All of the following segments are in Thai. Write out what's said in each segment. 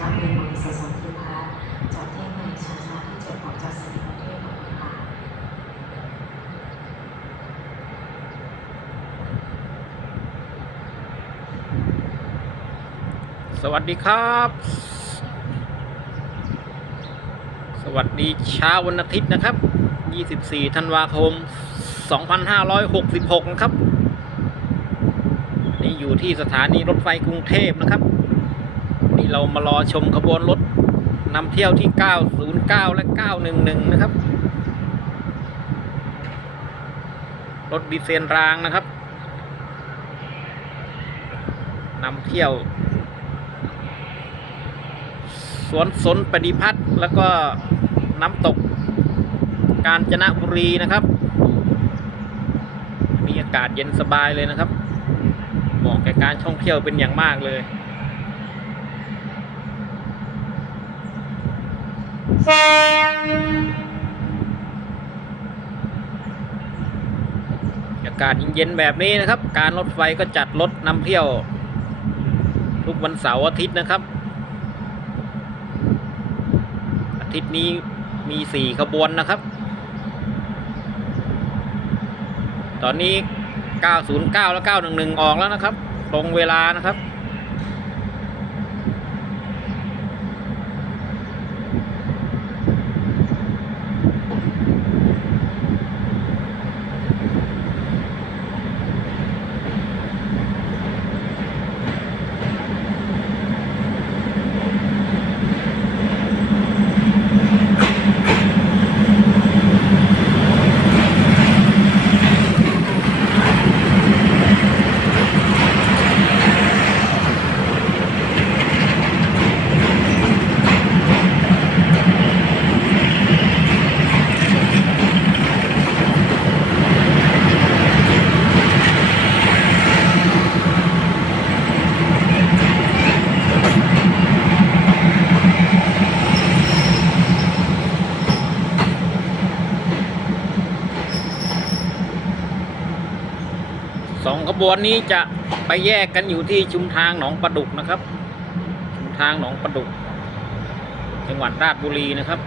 ำรับเรียนบริษัทสนธิพัฒน์จอดที่หมายช้าช้าที่เจ็ดออกจากสถานีกรุงเทพมหานครสวัสดีครับ สวัสดีเช้าวันอาทิตย์นะครับ 24 ธันวาคม 2566 นะครับ นี่อยู่ที่สถานีรถไฟกรุงเทพนะครับ นี่เรามารอชมขบวนรถนำเที่ยวที่ 909 และ 911 นะครับ รถดีเซลรางนะครับนำเที่ยว สวนสนปฏิพัฒน์แล้วก็น้ำตก กาญจนบุรีนะครับ มีอากาศเย็นสบายเลยนะครับเหมาะแก่การท่องเที่ยวเป็นอย่างมากเลย อากาศเย็นๆแบบนี้นะครับ การรถไฟก็จัดรถนำเที่ยว ทุกวันเสาร์อาทิตย์นะครับ อาทิตย์นี้มีสี่ขบวนนะครับ ตอนนี้ 909 และ 911 ออกแล้วนะครับ ตรงเวลานะครับ ขบวนนี้จะไปแยกกันอยู่ที่ชุมทางหนองประดุกนะครับ ชุมทางหนองประดุก จังหวัดราชบุรีนะครับ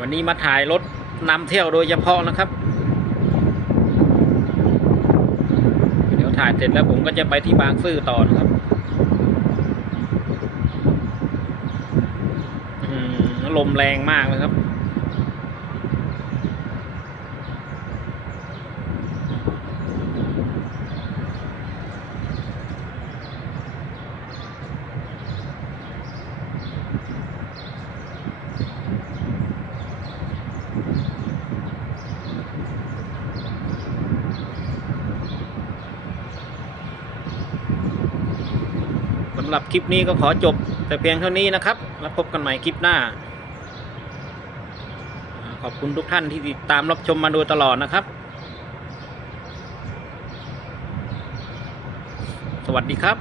วันนี้มาถ่ายรถนำเที่ยวโดยเฉพาะนะครับ เดี๋ยวถ่ายเสร็จแล้วผมก็จะไปที่บางซื่อต่อนะครับ อืม ลมแรงมากเลยครับ สำหรับคลิปนี้ก็ขอจบแต่เพียงเท่านี้นะครับ แล้วพบกันใหม่คลิปหน้า ขอบคุณทุกท่านที่ติดตามรับชมมาโดยตลอดนะครับ สวัสดีครับ